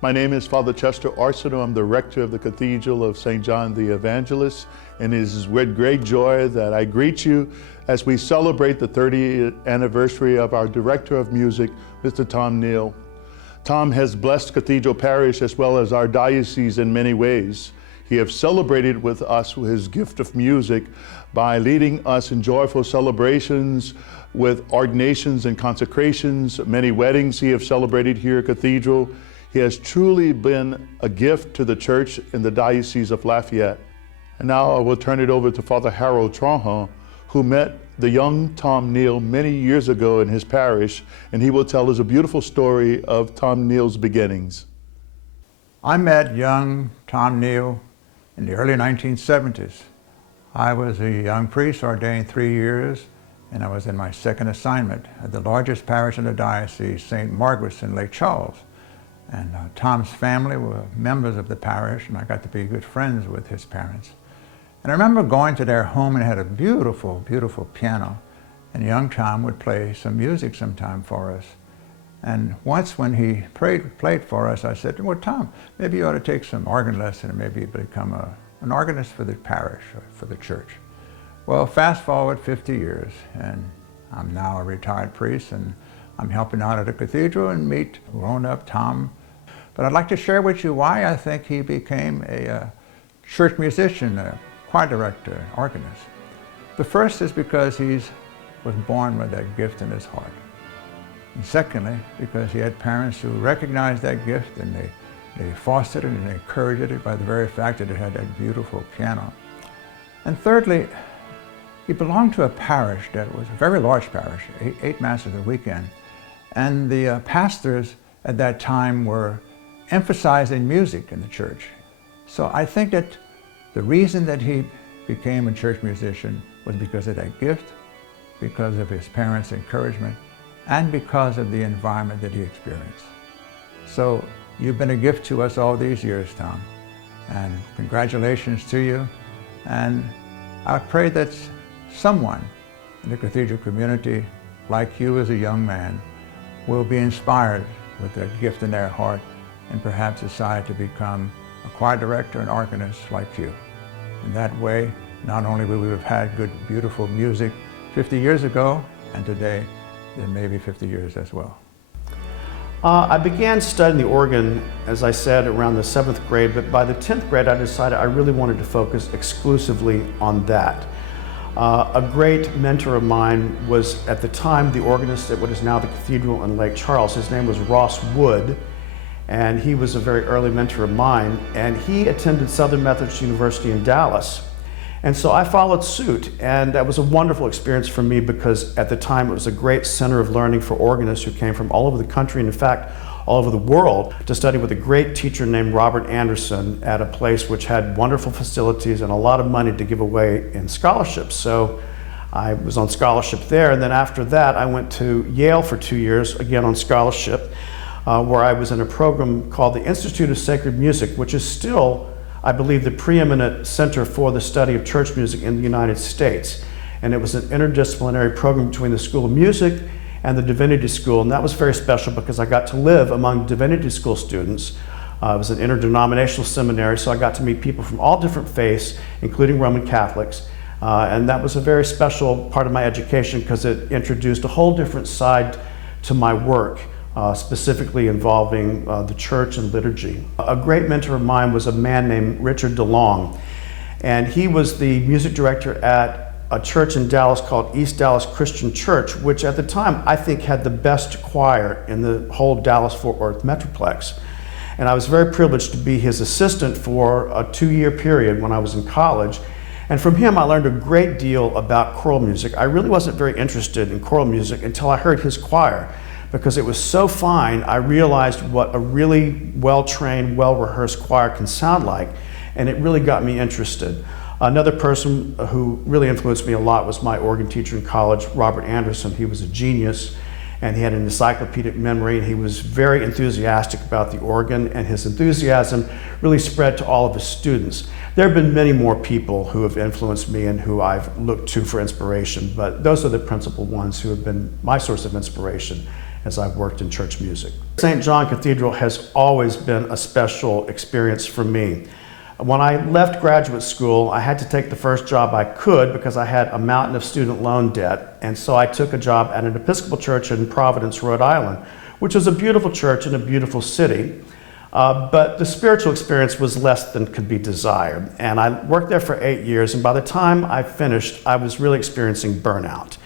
My name is Father Chester Arsenault. I'm the rector of the Cathedral of St. John the Evangelist, and it is with great joy that I greet you as we celebrate the 30th anniversary of our Director of Music, Mr. Tom Neal. Tom has blessed Cathedral Parish as well as our diocese in many ways. He has celebrated with us his gift of music by leading us in joyful celebrations with ordinations and consecrations, many weddings he has celebrated here at Cathedral. He has truly been a gift to the church in the Diocese of Lafayette. And now I will turn it over to Father Harold Tronjon, who met the young Tom Neal many years ago in his parish, and he will tell us a beautiful story of Tom Neal's beginnings. I met young Tom Neal in the early 1970s. I was a young priest ordained 3 years, and I was in my second assignment at the largest parish in the diocese, St. Margaret's in Lake Charles. And Tom's family were members of the parish, and I got to be good friends with his parents. And I remember going to their home, and had a beautiful, beautiful piano, and young Tom would play some music sometime for us. And once when he played for us, I said, well, Tom, maybe you ought to take some organ lesson and maybe become an organist for the parish or for the church. Well, fast forward 50 years, and I'm now a retired priest, and I'm helping out at the cathedral and meet grown-up Tom. But I'd like to share with you why I think he became a church musician, a choir director, organist. The first is because he was born with that gift in his heart. And secondly, because he had parents who recognized that gift, and they fostered it and they encouraged it by the very fact that it had that beautiful piano. And thirdly, he belonged to a parish that was a very large parish, eight masses a weekend. And the pastors at that time were emphasizing music in the church. So I think that the reason that he became a church musician was because of that gift, because of his parents' encouragement, and because of the environment that he experienced. So you've been a gift to us all these years, Tom, and congratulations to you. And I pray that someone in the cathedral community, like you as a young man, will be inspired with a gift in their heart and perhaps decide to become a choir director and organist like you. In that way, not only will we have had good, beautiful music 50 years ago, and today, then maybe 50 years as well. I began studying the organ, as I said, around the 7th grade, but by the 10th grade I decided I really wanted to focus exclusively on that. A great mentor of mine was, at the time, the organist at what is now the Cathedral in Lake Charles. His name was Ross Wood, and he was a very early mentor of mine, and he attended Southern Methodist University in Dallas. And so I followed suit, and that was a wonderful experience for me because at the time it was a great center of learning for organists who came from all over the country, and in fact, all over the world, to study with a great teacher named Robert Anderson at a place which had wonderful facilities and a lot of money to give away in scholarships. So I was on scholarship there, and then after that I went to Yale for 2 years, again on scholarship, where I was in a program called the Institute of Sacred Music, which is still, I believe, the preeminent center for the study of church music in the United States. And it was an interdisciplinary program between the School of Music and the Divinity School, and that was very special because I got to live among Divinity School students. It was an interdenominational seminary, so I got to meet people from all different faiths, including Roman Catholics, and that was a very special part of my education because it introduced a whole different side to my work, specifically involving the church and liturgy. A great mentor of mine was a man named Richard DeLong, and he was the music director at a church in Dallas called East Dallas Christian Church, which at the time I think had the best choir in the whole Dallas-Fort Worth Metroplex. And I was very privileged to be his assistant for a 2-year period when I was in college. And from him I learned a great deal about choral music. I really wasn't very interested in choral music until I heard his choir. Because it was so fine, I realized what a really well-trained, well-rehearsed choir can sound like, and it really got me interested. Another person who really influenced me a lot was my organ teacher in college, Robert Anderson. He was a genius, and he had an encyclopedic memory, and he was very enthusiastic about the organ, and his enthusiasm really spread to all of his students. There have been many more people who have influenced me and who I've looked to for inspiration, but those are the principal ones who have been my source of inspiration. as I've worked in church music. St. John Cathedral has always been a special experience for me. When I left graduate school, I had to take the first job I could because I had a mountain of student loan debt, and so I took a job at an Episcopal church in Providence, Rhode Island, which was a beautiful church in a beautiful city. But the spiritual experience was less than could be desired. And I worked there for 8 years, and by the time I finished, I was really experiencing burnout.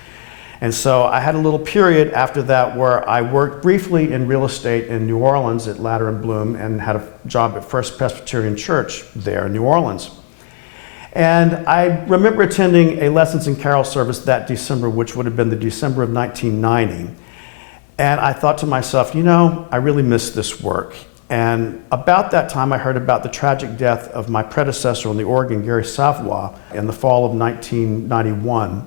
And so I had a little period after that where I worked briefly in real estate in New Orleans at Ladder and Bloom and had a job at First Presbyterian Church there in New Orleans. And I remember attending a Lessons in Carol service that December, which would have been the December of 1990. And I thought to myself, you know, I really miss this work. And about that time, I heard about the tragic death of my predecessor on the organ, Gary Savoie, in the fall of 1991.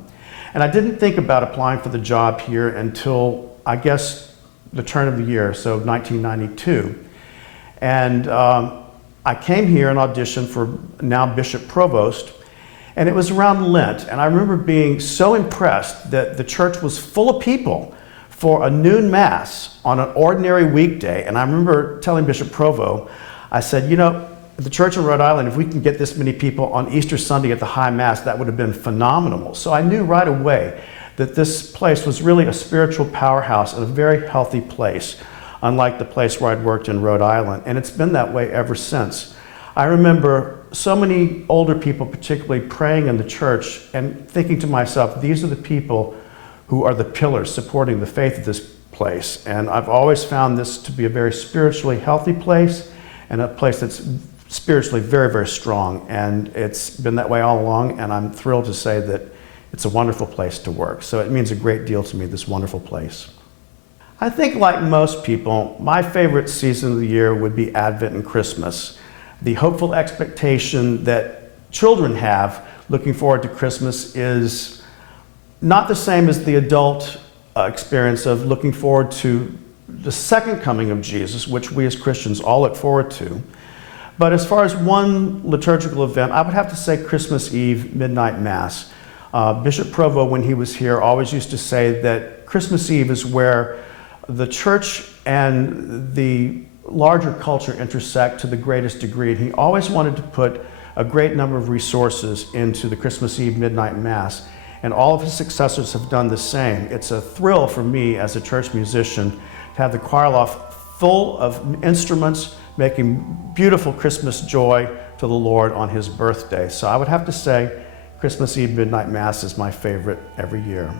And I didn't think about applying for the job here until, I guess, the turn of the year, so 1992. And I came here and auditioned for now Bishop Provost, and it was around Lent. And I remember being so impressed that the church was full of people for a noon mass on an ordinary weekday. And I remember telling Bishop Provost, I said, you know, the church in Rhode Island, if we can get this many people on Easter Sunday at the High Mass, that would have been phenomenal. So I knew right away that this place was really a spiritual powerhouse and a very healthy place, unlike the place where I'd worked in Rhode Island. And it's been that way ever since. I remember so many older people particularly praying in the church and thinking to myself, these are the people who are the pillars supporting the faith of this place. And I've always found this to be a very spiritually healthy place and a place that's spiritually very, very strong. And it's been that way all along, and I'm thrilled to say that it's a wonderful place to work. So it means a great deal to me, this wonderful place. I think like most people, my favorite season of the year would be Advent and Christmas. The hopeful expectation that children have looking forward to Christmas is not the same as the adult experience of looking forward to the second coming of Jesus, which we as Christians all look forward to. But as far as one liturgical event, I would have to say Christmas Eve midnight Mass. Bishop Provost, when he was here, always used to say that Christmas Eve is where the church and the larger culture intersect to the greatest degree. And he always wanted to put a great number of resources into the Christmas Eve midnight Mass. And all of his successors have done the same. It's a thrill for me as a church musician to have the choir loft full of instruments, making beautiful Christmas joy to the Lord on his birthday. So I would have to say Christmas Eve Midnight Mass is my favorite every year.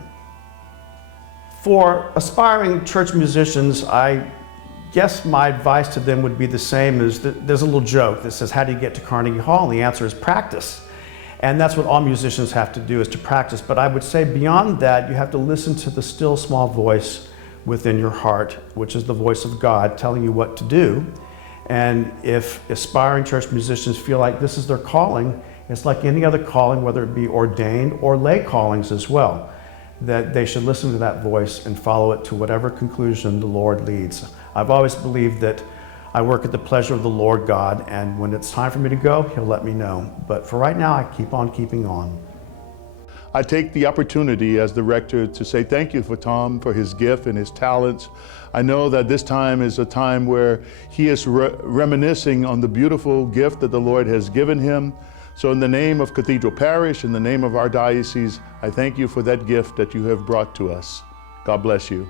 For aspiring church musicians, I guess my advice to them would be the same as there's a little joke that says, how do you get to Carnegie Hall? And the answer is practice. And that's what all musicians have to do, is to practice. But I would say beyond that, you have to listen to the still small voice within your heart, which is the voice of God telling you what to do. And if aspiring church musicians feel like this is their calling, it's like any other calling, whether it be ordained or lay callings as well, that they should listen to that voice and follow it to whatever conclusion the Lord leads. I've always believed that I work at the pleasure of the Lord God, and when it's time for me to go, he'll let me know. But for right now, I keep on keeping on. I take the opportunity as the rector to say thank you for Tom, for his gift and his talents. I know that this time is a time where he is reminiscing on the beautiful gift that the Lord has given him. So in the name of Cathedral Parish, in the name of our diocese, I thank you for that gift that you have brought to us. God bless you.